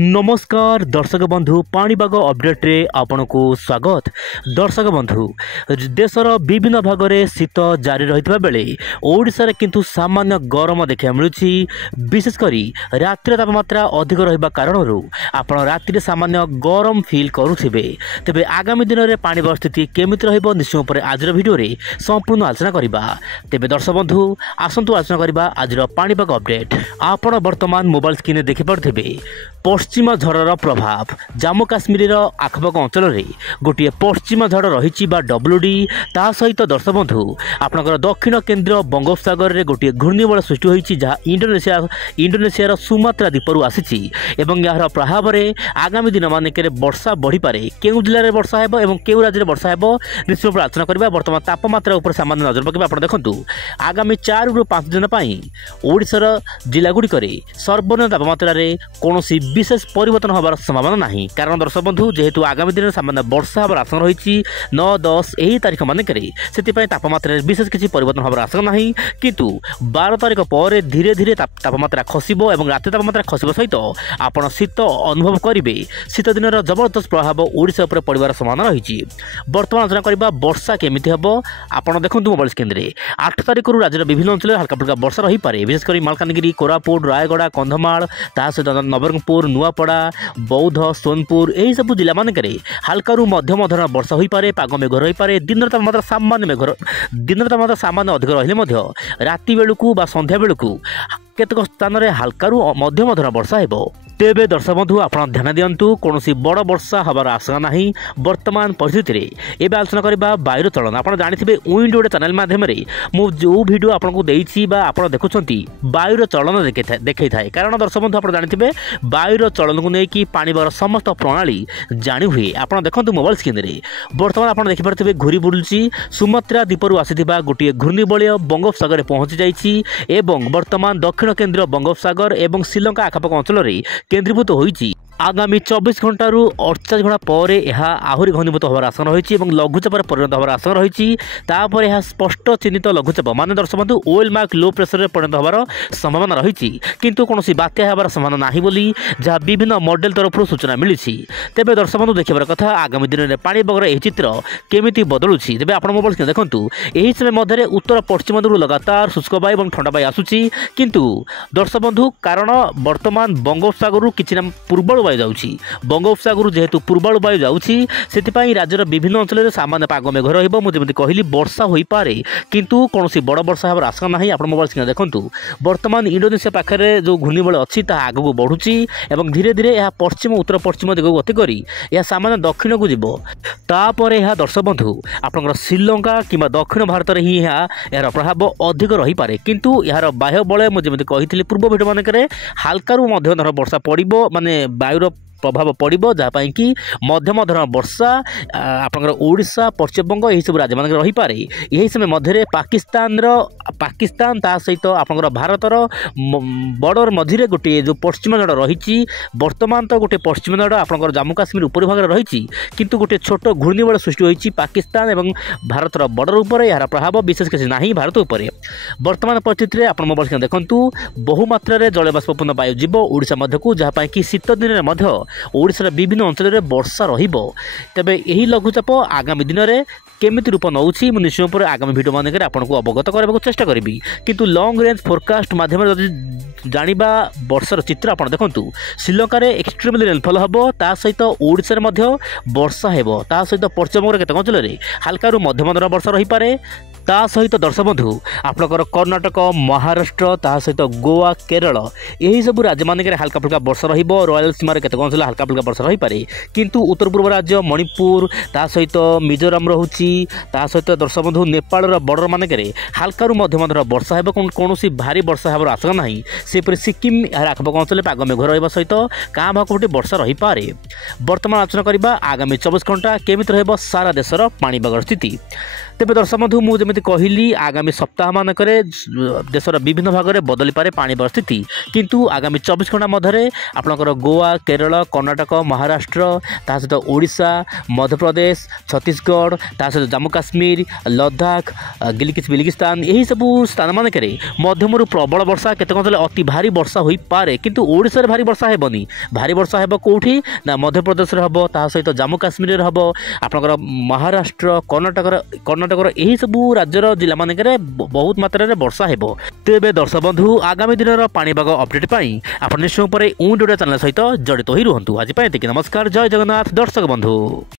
नमस्कार दर्शक बंधु पाणीपाग अपडेट रे आपन को स्वागत। दर्शक बंधु देशर विभिन्न भाग में शीत जारी रही बेले ओडिशा रे किंतु सामान्य गरम देखा मिलुछि। विशेषकर रातिर तापमात्रा अधिक रहिबा कारणरू आपण रातिर सामान्य गरम फील करुथिबे। तेबे आगामी दिन में पाणीपाग स्थिति केमिति रहिबो निश्चय उपर आज वीडियो रे संपूर्ण आलोचना करिबा। तेबे दर्शक बंधु आसंतु आलोचना करिबा आज पाणीपाग अपडेट। आपण वर्तमान मोबाइल स्क्रीन देखि पारथिबे पश्चिम झड़र प्रभाव जम्मू काश्मीर आखपाख अंचल में गोटे पश्चिम झड़ रही डब्ल्यूडी ता सहित दर्शक बंधु आपणकर दक्षिण केन्द्र बंगोपसागर में गोटे घूर्णिबल सृष्टि होती जहाँ इंडोनेशिया सुमात्रा द्वीपर आसी यार प्रभाव में आगामी दिन मानक वर्षा बढ़ी पारे। केउ जिले में वर्षा हेबो एवं केउ राज्य में वर्षा हेबो निश्चय रूप आलोचना करबा। वर्तमान तापमात्रा उपर सामान्य नजर पकेबा। आपण देखंतु आगामी 4 ରୁ 5 दिन पई ओडिशार जिला गुड़िक सर्वनिम्न तापमात्रा रे कोनोसी विशेष परिवर्तन होबार संभावना नहीं। कारण दर्शक बंधु जेहेतु आगामी दिन में सामान्य वर्षा होबार आशंका रही 9-10 यही तारीख मानक से तापमात्रा विशेष किसी परिवर्तन होबार आशंका नहीं। किंतु 12 तारीख पर धीरे धीरे तापमात्रा खसिबो एवं राति तापमात्रा खसिबा सहित आपण शीत अनुभव करेंगे। शीत दिन जबरदस्त प्रभाव ओडिशा उपर पड़िबार संभावना रही। वर्तमान आलोचना करबा वर्षा केमिति हबो। आपण देखंतु मोबाइल स्क्रीन रे 8 तारीख रु राज्यर विभिन्न अंचल हल्का फुल्का वर्षा रही पारे। विशेषकर मालकानगिरी, कोरापुट, रायगड़ा, कंधमाल ता सहित नवरंगपुर, नुआपड़ा, बौद्ध, सोनपुर यही सब जिला मानक हल्का मध्यम धरण वर्षा हो पारे। पाग मेघ रही पारे। दिन तापमात्रा सामान्य अधिक रही राति बेलू बा संध्या बेलू केतक स्थान में हल्का मध्यम धरण वर्षा हेबो। तेबे दर्शक बंधु आपण ध्यान दियंतु कौनसी बड़ वर्षा हबार आशंका नहीं। वर्तमान परिस्थिति रे एबे आलोचना करबा वायुर चलन। आपण जानिथिबे विंड ओडे चैनल माध्यम रे मु जो वीडियो आपनको देइछि बा आपण देखुछंती वायुर चलन देखै थाए। कारण दर्शक बंधु आपण जानिथिबे वायुर चलन को नेकी पाणीपागर समस्त प्रणाली जानि हुए। आपण देखंतु मोबाइल स्क्रीन रे वर्तमान आपण देखि पारथिबे घुरी बुलुछि सुमात्रा द्वीपर आसीथिबा गोटे घूर्णिबलय बंगोपसागर पहुंची जाइछि एवं वर्तमान दक्षिण केन्द्र बंगोपसागर एवं श्रीलंका आखपाख अंचल में केन्द्रीभूत होइछि। आगामी 24 घंटा रु 48 घंटा पर यह आहरी घनीभूत होबार आशंका रही और लघुचाप परिणत होबार आशंका रही। तापर यह स्पष्ट चिन्हित लघुचाप मान दर्शक बंधु ओएल मार्क लो प्रेशर परिणत होबार संभावना रही। किंतु कौन बात्या होबार संभावना नहीं बोली जहाँ विभिन्न मॉडल तरफ सूचना मिली। तेज दर्शक बंधु देखिबार कथा आगामी दिन में पाणीपागर यह चित्र केमिति बदलुछि। तेज आप मोबाइल स्क्रीन देखंतु यही समय मध्य उत्तर पश्चिम दिगु लगातार शुष्क वायु और ठंडा वायु आसुछि। किंतु दर्शक बंधु कारण वर्तमान बंगोपसागर किछि पूर्व जाउछि। बंगोपसागर जेहेतु पूर्वाणु वायु जाउछि सेतिपई राज्यर विभिन्न अंचल में सामान्य पाग मेघ रहिबो। मु जेमति कहली वर्षा होई पारे किंतु कोनोसी बड़ वर्षा होबार आशंका नाही। आपण मोबाइल स्क्रीन देखंतु वर्तमान इंडोनेशिया पाखरे जो घूर्णिबल अछि ता आगु बढ़ुछि एवं धीरे धीरे यह पश्चिम उत्तर पश्चिम दिगु गति करी यह सामान्य दक्षिण को जिवो। तापर यह दर्शक बंधु आपनकर श्रीलंका किंबा दक्षिण भारत रे ही यार प्रभाव अधिक रही पारे। किंतु यार बाह्य बलय मु जेमति कहितली पूर्व वीडियो मानकरे हल्का रु मध्यम धरण वर्षा पड़िबो माने वायुर प्रभाव पड़ो जहाँपाई कि मध्यम धरण वर्षा आपंकर ओडिशा पश्चिमबंग यही सब राज्य मान रही पारे। यही समय मध्य पाकिस्तान ता सहित आपंकर भारतर बॉर्डर मझे गोटे जो पश्चिम झड़ रही वर्तमान तो गोटे पश्चिम झड़ आपंकर जम्मू काश्मीर उपर भाग रही किंतु गोटे छोट घूर्णिबल सृष्टि होती पाकिस्तान और भारतर बॉर्डर उपर यार प्रभाव विशेष किसी ना भारत उपर। वर्तमान परिस्थिति में आप मोबाइल स्क्रीन देखंतु बहुमात्रा जलबाष्पूर्ण वायु जीव ओडिशा मध्यकू जहाँपाई कि शीत दिन में ओडिशार विभिन्न अंचल में वर्षा रहिबो। तेबे यही लघुचाप आगामी दिन में केमिति रूप नौछि मु निश्चय पर आगामी वीडियो मानक आपको अवगत करने चेष्टा करी। किंतु लॉन्ग रेंज फोरकास्ट माध्यम जानिबा वर्षार चित्र आप देखंतु श्रीलंका रे एक्सट्रीमली रेनफॉल हबो ता सहित ओडिशा रे मध्य वर्षा हेबो ता सहित पश्चिमबंग केतक अंचल में हल्का रु मध्यम धरण वर्षा रही पारे। ता सहित दर्शक बंधु आपनकर कर्णाटक, महाराष्ट्र ता सहित गोवा, केरल यही सब राज्य मानक हल्का फुल्का वर्षा रहिबो। रॉयल सीमार केतक अंचल हल्का फुल्का वर्षा रही पारे। किंतु उत्तर पूर्व राज्य मणिपुर ता सहित मिजोराम रहुछि ता सहित दर्शक बंधु नेपाल बॉर्डर मानक हल्का रु मध्यम धरण वर्षा हेबो। कौनसी भारी वर्षा हेबार आशंका नाही। सेपरि सिक्किम यार आखपाख अंचल पाग मेघ रहिबा सहित काँ भाग गोटे वर्षा रही पारे। वर्तमान आलोचना करबा आगामी 24 घंटा केमिति रहबो सारा देशर पाणीपागर स्थिति। तेज दर्शक बंधु मुझे कहली आगामी सप्ताह मानक देशर विभिन्न भाग में बदली पारे पानी परिस्थिति किंतु आगामी 24 घंटा मध्य आपंकर गोवा केरल कर्णाटक महाराष्ट्र ता सहित ओडिशा मध्यप्रदेश छत्तीसगढ़ ता सहित जम्मू काश्मीर लद्दाख बिलिकिस्तान यही सब स्थान मानक मध्यम प्रबल वर्षा केत अति भारी वर्षा हो पारे किंतु ओडिशा भारी वर्षा हेबनी भारी वर्षा हेब कौटी ना मध्यप्रदेश हम ता सहित जम्मू काश्मीर हम आपंकर महाराष्ट्र कर्णाटक यही सब राज्यर जिला मानक बहुत मात्रा वर्षा हेब। तेबे दर्शक बंधु आगामी दिन पाणीपाग अपडेट पाई आप निश्चय ऊपर चैनल सहित जड़ित ही रुहतु। आज नमस्कार, जय जगन्नाथ दर्शक बंधु।